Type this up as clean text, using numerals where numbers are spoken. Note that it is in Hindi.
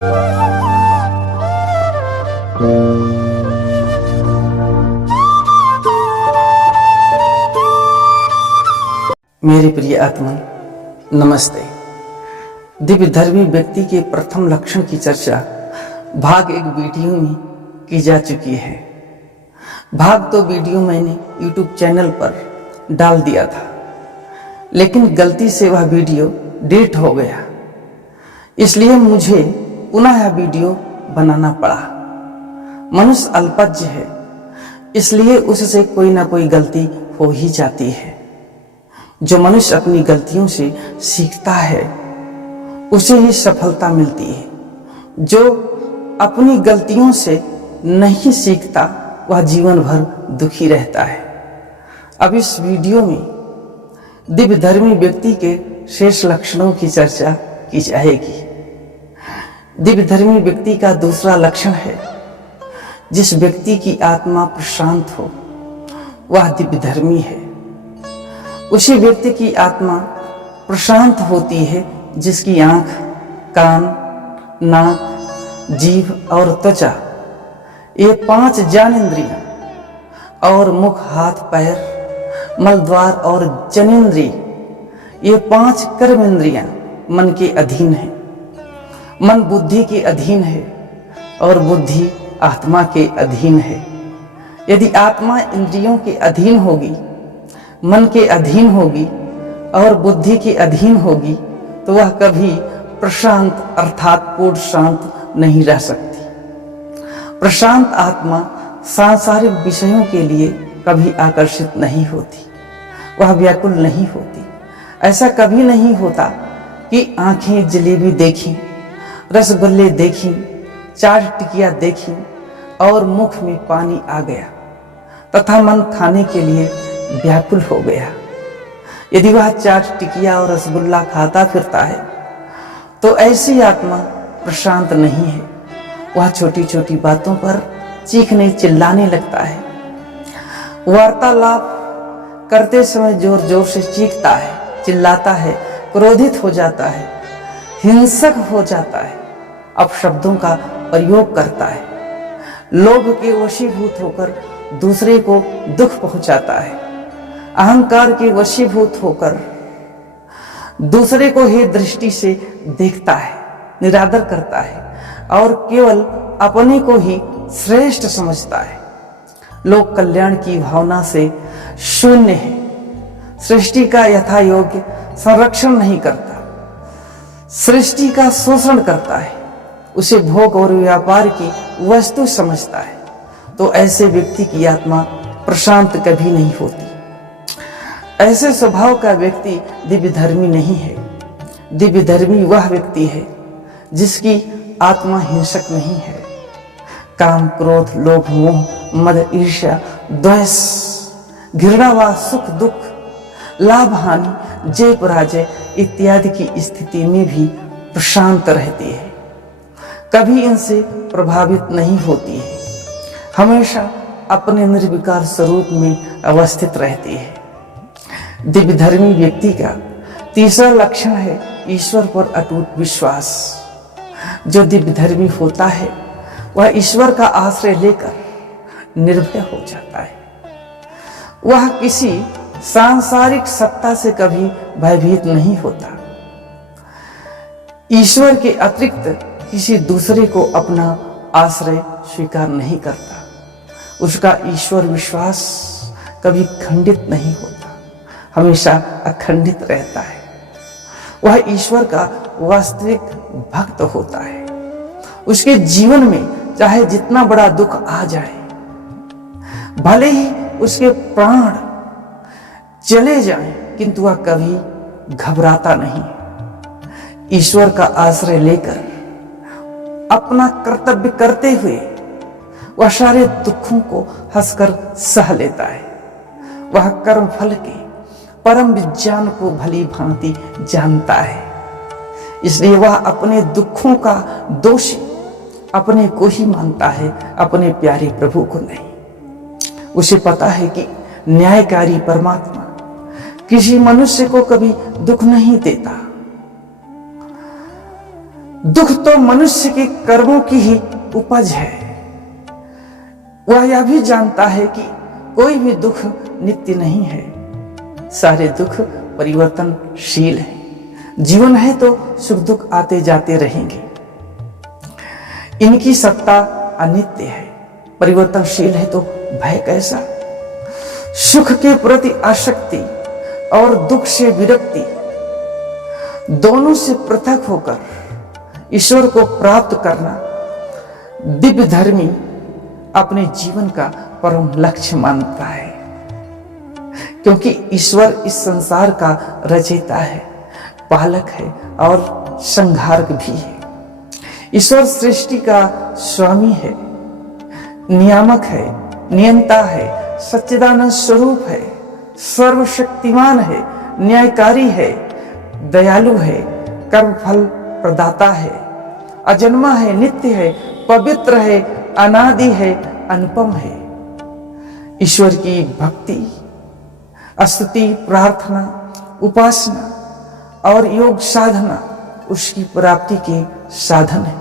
मेरे प्रिय आत्मा, नमस्ते। दिव्य धर्मी व्यक्ति के प्रथम लक्षण की चर्चा भाग एक वीडियो में की जा चुकी है। भाग तो वीडियो मैंने YouTube चैनल पर डाल दिया था, लेकिन गलती से वह वीडियो डिलीट हो गया, इसलिए मुझे पुनः यह वीडियो बनाना पड़ा। मनुष्य अल्पज्ञ है, इसलिए उससे कोई ना कोई गलती हो ही जाती है। जो मनुष्य अपनी गलतियों से सीखता है उसे ही सफलता मिलती है। जो अपनी गलतियों से नहीं सीखता वह जीवन भर दुखी रहता है। अब इस वीडियो में दिव्य धर्मी व्यक्ति के शेष लक्षणों की चर्चा की जाएगी। दिव्य धर्मी व्यक्ति का दूसरा लक्षण है, जिस व्यक्ति की आत्मा प्रशांत हो वह दिव्य धर्मी है। उसी व्यक्ति की आत्मा प्रशांत होती है जिसकी आंख, कान, नाक, जीभ और त्वचा, ये 5 ज्ञानेंद्रियां और मुख, हाथ, पैर, मलद्वार और जनेंद्रिय, ये 5 कर्मेंद्रियां मन के अधीन है। मन बुद्धि के अधीन है और बुद्धि आत्मा के अधीन है। यदि आत्मा इंद्रियों के अधीन होगी, मन के अधीन होगी और बुद्धि के अधीन होगी तो वह कभी प्रशांत अर्थात पूर्ण शांत नहीं रह सकती। प्रशांत आत्मा सांसारिक विषयों के लिए कभी आकर्षित नहीं होती, वह व्याकुल नहीं होती। ऐसा कभी नहीं होता कि आंखें जलेबी देखी, रसगुल्ले देखी, चाट टिकिया देखी और मुख में पानी आ गया तथा मन खाने के लिए व्याकुल हो गया। यदि वह चाट टिकिया और रसगुल्ला खाता फिरता है तो ऐसी आत्मा प्रशांत नहीं है। वह छोटी छोटी बातों पर चीखने चिल्लाने लगता है। वार्तालाप करते समय जोर जोर से चीखता है, चिल्लाता है, क्रोधित हो जाता है, हिंसक हो जाता है, अपशब्दों का प्रयोग करता है, लोभ के वशीभूत होकर दूसरे को दुख पहुंचाता है, अहंकार के वशीभूत होकर दूसरे को ही दृष्टि से देखता है, निरादर करता है और केवल अपने को ही श्रेष्ठ समझता है। लोक कल्याण की भावना से शून्य है, सृष्टि का यथा योग्य संरक्षण नहीं करता, सृष्टि का शोषण करता है, उसे भोग और व्यापार की वस्तु समझता है, तो ऐसे व्यक्ति की आत्मा प्रशांत कभी नहीं होती। ऐसे स्वभाव का व्यक्ति दिव्य धर्मी नहीं है। दिव्य धर्मी वह व्यक्ति है जिसकी आत्मा हिंसक नहीं है। काम, क्रोध, लोभ, मोह, मद, ईर्ष्या, द्वेष, घृणा व सुख दुख, लाभ हानि, जय पराजय इत्यादि की स्थिति में भी प्रशांत रहती है, कभी इनसे प्रभावित नहीं होती है, हमेशा अपने निर्विकार स्वरूप में अवस्थित रहती है। दिव्य धर्मी व्यक्ति का तीसरा लक्षण है ईश्वर पर अटूट विश्वास। जो दिव्य धर्मी होता है वह ईश्वर का आश्रय लेकर निर्भय हो जाता है। वह किसी सांसारिक सत्ता से कभी भयभीत नहीं होता। ईश्वर के अतिरिक्त किसी दूसरे को अपना आश्रय स्वीकार नहीं करता। उसका ईश्वर विश्वास कभी खंडित नहीं होता, हमेशा अखंडित रहता है। वह ईश्वर का वास्तविक भक्त होता है। उसके जीवन में चाहे जितना बड़ा दुख आ जाए, भले ही उसके प्राण चले जाएं, किंतु वह कभी घबराता नहीं। ईश्वर का आश्रय लेकर अपना कर्तव्य करते हुए वह सारे दुखों को हंसकर सह लेता है। वह कर्म फल के परम विज्ञान को भली भांति जानता है, इसलिए वह अपने दुखों का दोषी अपने को ही मानता है, अपने प्यारे प्रभु को नहीं। उसे पता है कि न्यायकारी परमात्मा किसी मनुष्य को कभी दुख नहीं देता। दुख तो मनुष्य के कर्मों की ही उपज है। वह यह भी जानता है कि कोई भी दुख नित्य नहीं है, सारे दुख परिवर्तनशील है। जीवन है तो सुख दुख आते जाते रहेंगे। इनकी सत्ता अनित्य है, परिवर्तनशील है तो भय कैसा। सुख के प्रति आसक्ति और दुख से विरक्ति, दोनों से पृथक होकर ईश्वर को प्राप्त करना दिव्य धर्मी अपने जीवन का परम लक्ष्य मानता है। क्योंकि ईश्वर इस संसार का रचयिता है, पालक है और संहारक भी है। ईश्वर सृष्टि का स्वामी है, नियामक है, नियंता है, सच्चिदानंद स्वरूप है, सर्वशक्तिमान है, न्यायकारी है, दयालु है, कर्मफल प्रदाता है, अजन्मा है, नित्य है, पवित्र है, अनादि है, अनुपम है। ईश्वर की भक्ति, स्तुति, प्रार्थना, उपासना और योग साधना उसकी प्राप्ति के साधन है।